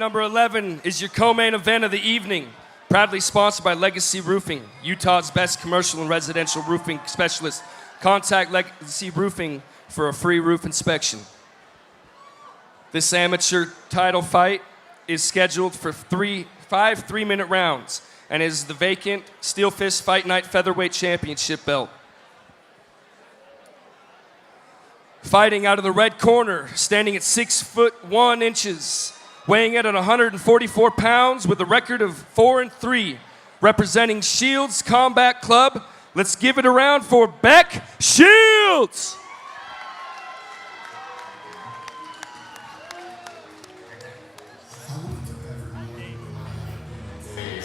Number 11 is your co-main event of the evening. Proudly sponsored by Legacy Roofing, Utah's best commercial and residential roofing specialist. Contact Legacy Roofing for a free roof inspection. This amateur title fight is scheduled for five 3-minute rounds and is the vacant Steelfist Fight Night Featherweight Championship belt. Fighting out of the red corner, standing at 6'1", weighing in at 144 pounds with a record of 4-3, representing Shields Combat Club. Let's give it a round for Beck Shields.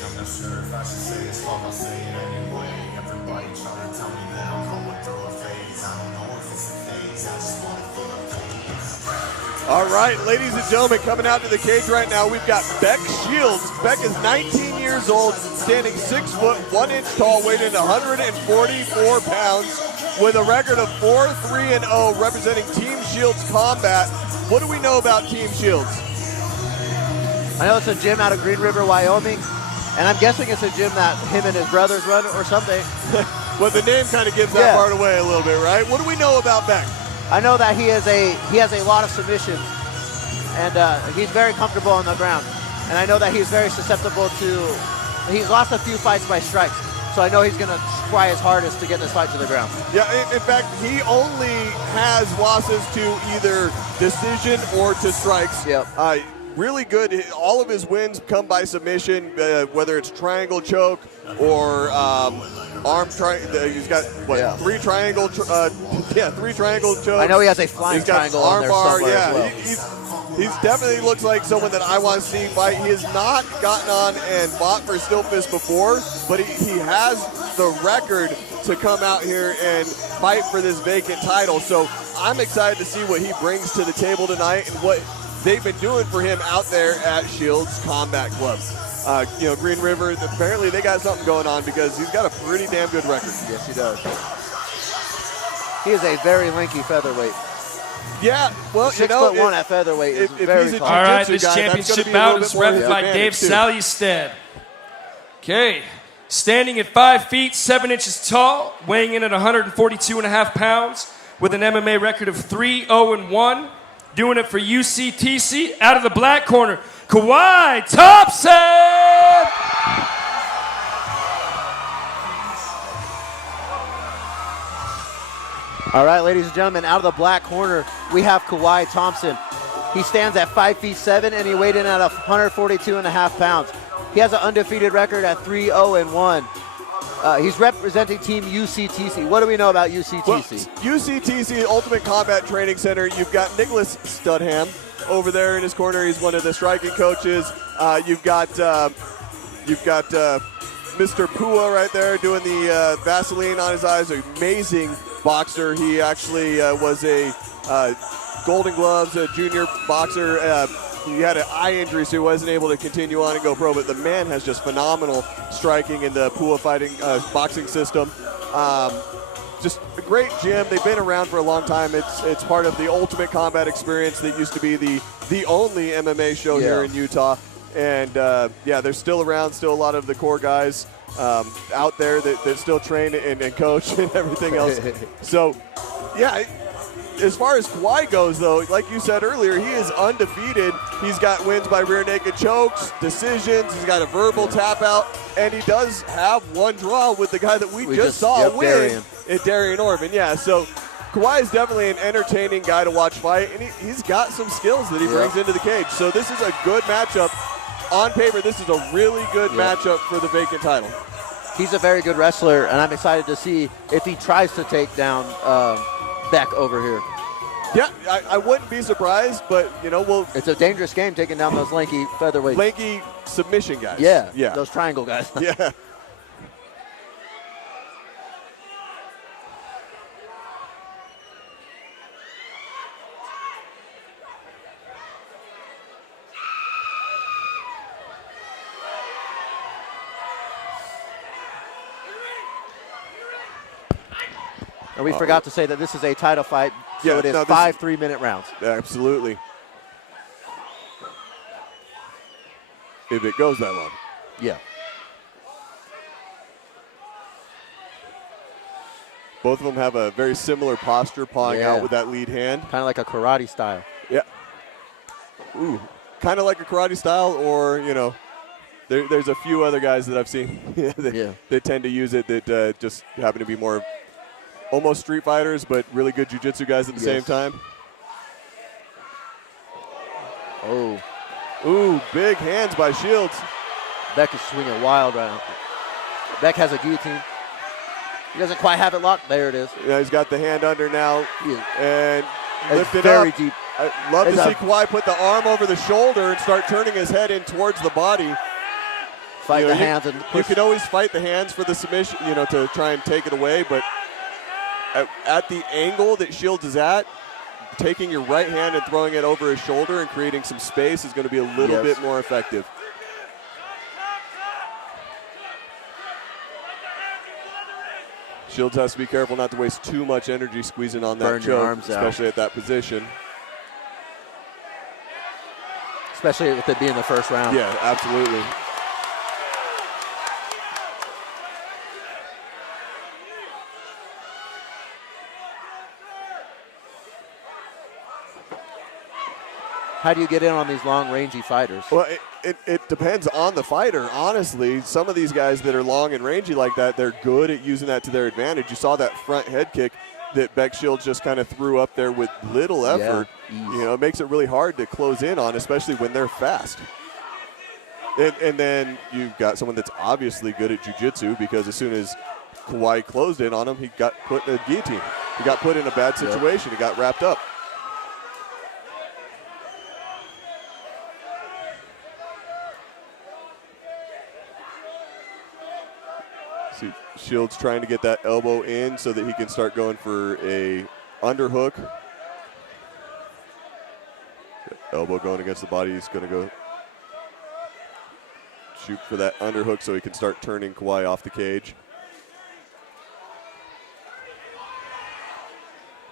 I'm not sure if I should say this, fuck, I'll say it anyway. Everybody trying to tell me that I'm going through a phase. I don't know if it's a phase, I just want to feel the pain. All right, ladies and gentlemen, coming out to the cage right now, we've got Beck Shields. Beck is 19 years old, standing 6 foot 1 inch tall, weighing in 144 pounds, with a record of 4-3-0, representing Team Shields Combat. What do we know about Team Shields? I know it's a gym out of Green River, Wyoming, and I'm guessing it's a gym that him and his brothers run or something. Well, the name kind of gives that part away a little bit, right? What do we know about Beck? I know that he has a lot of submissions, and he's very comfortable on the ground. And I know that he's very susceptible to. He's lost a few fights by strikes, so I know he's going to try his hardest to get this fight to the ground. Yeah, in fact, he only has losses to either decision or to strikes. Yep. Really good. All of his wins come by submission, whether it's triangle choke or arm triangle. He's got what, 3 triangle? 3 triangle chokes. I know he has a flying triangle on there somewhere as well. He's definitely looks like someone that I want to see fight. He has not gotten on and fought for Steelfist before, but he has the record to come out here and fight for this vacant title. So I'm excited to see what he brings to the table tonight and what they've been doing for him out there at Shields Combat Club. Green River, apparently they got something going on because he's got a pretty damn good record. Yes, he does. He is a very lanky featherweight. Yeah, well, 6'1" at featherweight is very tall. All right, this championship bout is ref by Dave Salystead. Okay, standing at 5 feet 7 inches tall, weighing in at 142.5 pounds, with an MMA record of 3-0-1. Doing it for UCTC, out of the black corner, Kauai Thompson! All right, ladies and gentlemen, out of the black corner, we have Kauai Thompson. He stands at 5 feet 7, and he weighed in at 142.5 pounds. He has an undefeated record at 3-0-1. He's representing Team UCTC. What do we know about UCTC? Well, UCTC, Ultimate Combat Training Center. You've got Nicholas Studham over there in his corner. He's one of the striking coaches. You've got Mr. Pua right there doing the Vaseline on his eyes. Amazing boxer. He actually was a Golden Gloves, a junior boxer. He had an eye injury, so he wasn't able to continue on and go pro, but the man has just phenomenal striking in the Pua fighting boxing system. Just a great gym. They've been around for a long time. It's part of the Ultimate Combat Experience that used to be the only MMA show here in Utah. And, they're still around, still a lot of the core guys out there that still train and coach and everything else. So, as far as Kauai goes, though, like you said earlier, he is undefeated. He's got wins by rear naked chokes, decisions. He's got a verbal tap out, and he does have one draw with the guy that we just saw win, Darian Orban. Yeah, so Kauai is definitely an entertaining guy to watch fight, and he's got some skills that he brings into the cage. So this is a good matchup. On paper, this is a really good matchup for the vacant title. He's a very good wrestler, and I'm excited to see if he tries to take down Beck over here. Yeah, I wouldn't be surprised, but, it's a dangerous game taking down those lanky featherweights. Lanky submission guys. Yeah, those triangle guys. Yeah. And we forgot to say that this is a title fight, so it is 5 3-minute rounds. Absolutely. if it goes that long. Yeah. Both of them have a very similar posture, pawing out with that lead hand. Kind of like a karate style. Yeah. Ooh, kind of like a karate style, or, you know, there's a few other guys that I've seen that tend to use it that just happen to be more almost street fighters, but really good jiu-jitsu guys at the same time. Oh. Ooh, big hands by Shields. Beck is swinging wild right now. Beck has a guillotine. He doesn't quite have it locked. There it is. Yeah, he's got the hand under now. And it's lift it very up. deep. I love to see Kauai put the arm over the shoulder and start turning his head in towards the body. Fight the hands and push. You can always fight the hands for the submission, you know, to try and take it away. But at the angle that Shields is at, taking your right hand and throwing it over his shoulder and creating some space is going to be a little bit more effective. Shields has to be careful not to waste too much energy squeezing on that choke, especially at that position. Especially with it being the first round. Yeah, absolutely. How do you get in on these long, rangy fighters? Well, it depends on the fighter, honestly. Some of these guys that are long and rangy like that, they're good at using that to their advantage. You saw that front head kick that Beck Shields just kind of threw up there with little effort. You know, it makes it really hard to close in on, especially when they're fast. And then you've got someone that's obviously good at jiu-jitsu, because as soon as Kauai closed in on him, he got put in a guillotine. He got put in a bad situation. He got wrapped up. See, Shields trying to get that elbow in so that he can start going for a underhook. Elbow going against the body. He's going to go shoot for that underhook so he can start turning Kauai off the cage.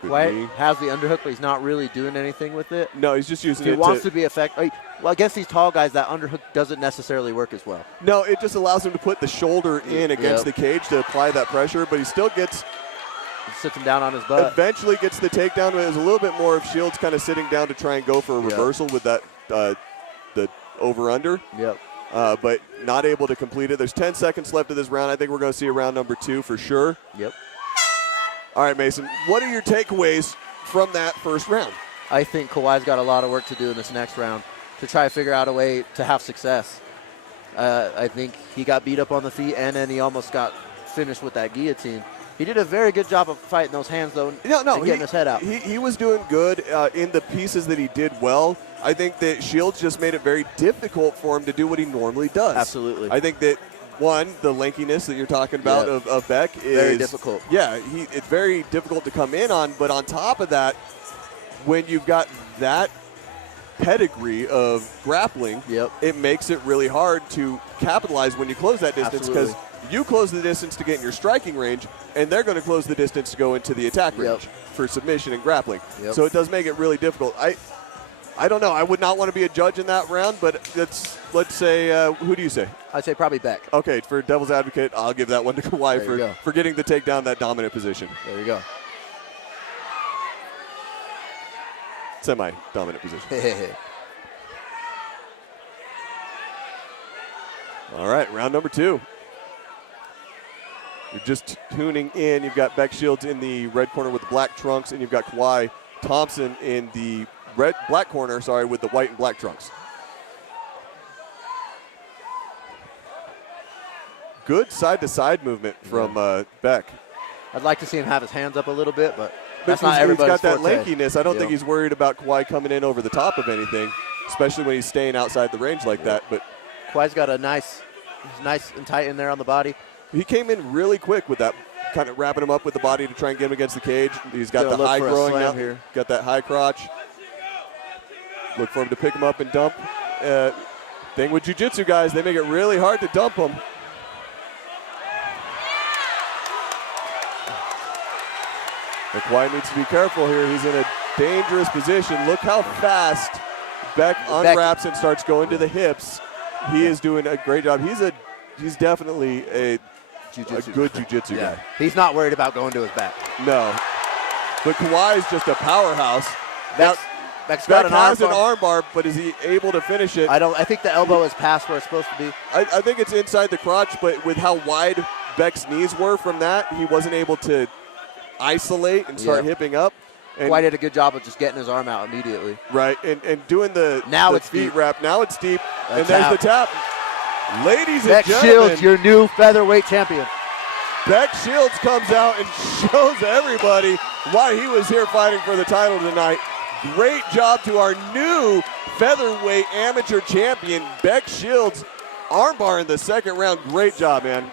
Kauai has the underhook, but he's not really doing anything with it. No, he's just using it. He wants to be effective. Well, against these tall guys, that underhook doesn't necessarily work as well. No, it just allows him to put the shoulder in against the cage to apply that pressure, but he still gets... He sits him down on his butt. Eventually gets the takedown, but it's a little bit more of Shields kind of sitting down to try and go for a reversal with that the over-under. Yep. But not able to complete it. There's 10 seconds left of this round. I think we're going to see a round number 2 for sure. Yep. All right, Mason, what are your takeaways from that first round? I think Kauai's got a lot of work to do in this next round to try to figure out a way to have success. I think he got beat up on the feet, and then he almost got finished with that guillotine. He did a very good job of fighting those hands, though, and getting his head out. He was doing good in the pieces that he did well. I think that Shields just made it very difficult for him to do what he normally does. Absolutely. I think that, one, the lankiness that you're talking about of Beck is very difficult. Yeah, it's very difficult to come in on. But on top of that, when you've got that pedigree of grappling, it makes it really hard to capitalize when you close that distance, because you close the distance to get in your striking range, and they're going to close the distance to go into the attack range for submission and grappling. So it does make it really difficult. I don't know. I would not want to be a judge in that round, but let's say, who do you say? I'd say probably Beck. Okay, for devil's advocate, I'll give that one to Kauai for getting the takedown, that dominant position. There you go. Semi-dominant position. All right, round number 2. You're just tuning in. You've got Beck Shields in the red corner with the black trunks, and you've got Kauai Thompson in the black corner, with the white and black trunks. Good side-to-side movement from Beck. I'd like to see him have his hands up a little bit, but that's not not everybody's He's got that forte. lankiness. I don't think he's worried about Kauai coming in over the top of anything, especially when he's staying outside the range like that. But Kauai's got he's nice and tight in there on the body. He came in really quick with that, kind of wrapping him up with the body to try and get him against the cage. He's got the high growing now. Here. Got that high crotch. Look for him to pick him up and dump. Thing with jiu-jitsu guys, they make it really hard to dump him. And Kauai needs to be careful here. He's in a dangerous position. Look how fast Beck unwraps and starts going to the hips. He is doing a great job. He's definitely a good jiu-jitsu guy. He's not worried about going to his back. No. But Kauai is just a powerhouse. Beck's Beck got has an arm armbar, but is he able to finish it? I think the elbow is past where it's supposed to be. I think it's inside the crotch, but with how wide Beck's knees were from that, he wasn't able to isolate and start hipping up. And Kauai did a good job of just getting his arm out immediately. Right, and doing the It's feet deep. wrap. Now it's deep, A and tap. there's the tap. Ladies Beck and gentlemen, Shields, your new featherweight champion. Beck Shields comes out and shows everybody why he was here fighting for the title tonight. Great job to our new featherweight amateur champion, Beck Shields. Armbar in the second round. Great job, man.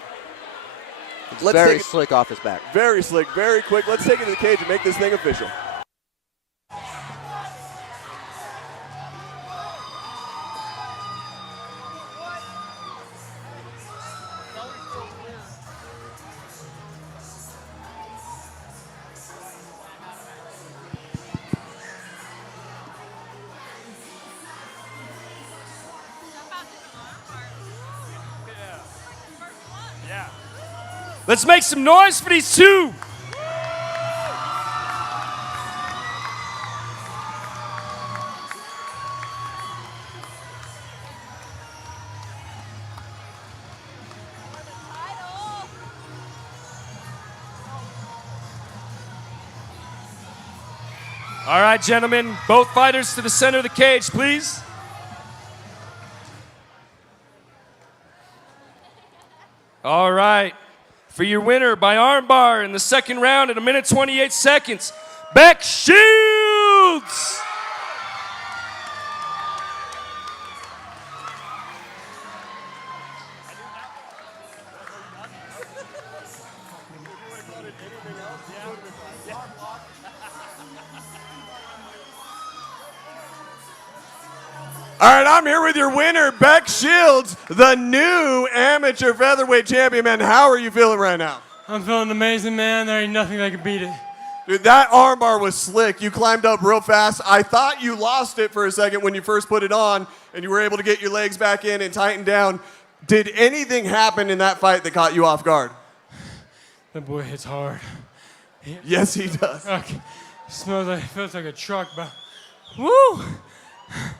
Very slick off his back. Very slick, very quick. Let's take it to the cage and make this thing official. Let's make some noise for these two. All right, gentlemen, both fighters to the center of the cage, please. All right. For your winner by armbar in the second round at 1:28 seconds, Beck Shields. All right, I'm here with your winner, Beck Shields, the new amateur featherweight champion. Man, how are you feeling right now? I'm feeling amazing, man. There ain't nothing that can beat it. Dude, that armbar was slick. You climbed up real fast. I thought you lost it for a second when you first put it on, and you were able to get your legs back in and tighten down. Did anything happen in that fight that caught you off guard? That boy hits hard. Yes, he does. Okay. Feels like a truck, but woo!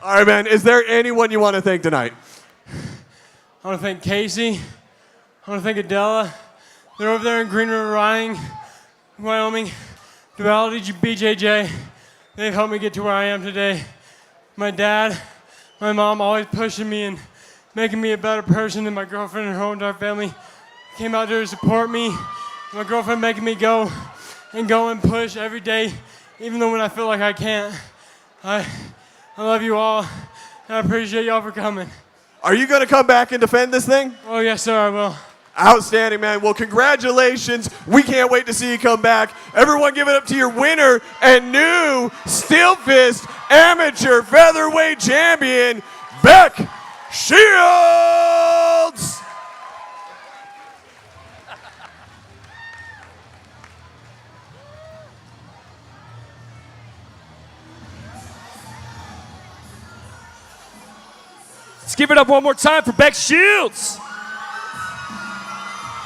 All right, man. Is there anyone you want to thank tonight? I want to thank Casey. I want to thank Adela. They're over there in Green River Riding, Wyoming. Duality BJJ. They've helped me get to where I am today. My dad, my mom always pushing me and making me a better person, and my girlfriend and her whole entire family came out there to support me. My girlfriend making me go and push every day, even though when I feel like I can't. I love you all, and I appreciate y'all for coming. Are you going to come back and defend this thing? Oh, yes, sir, I will. Outstanding, man. Well, congratulations. We can't wait to see you come back. Everyone give it up to your winner and new Steelfist amateur featherweight champion, Beck Shields. Let's give it up one more time for Beck Shields.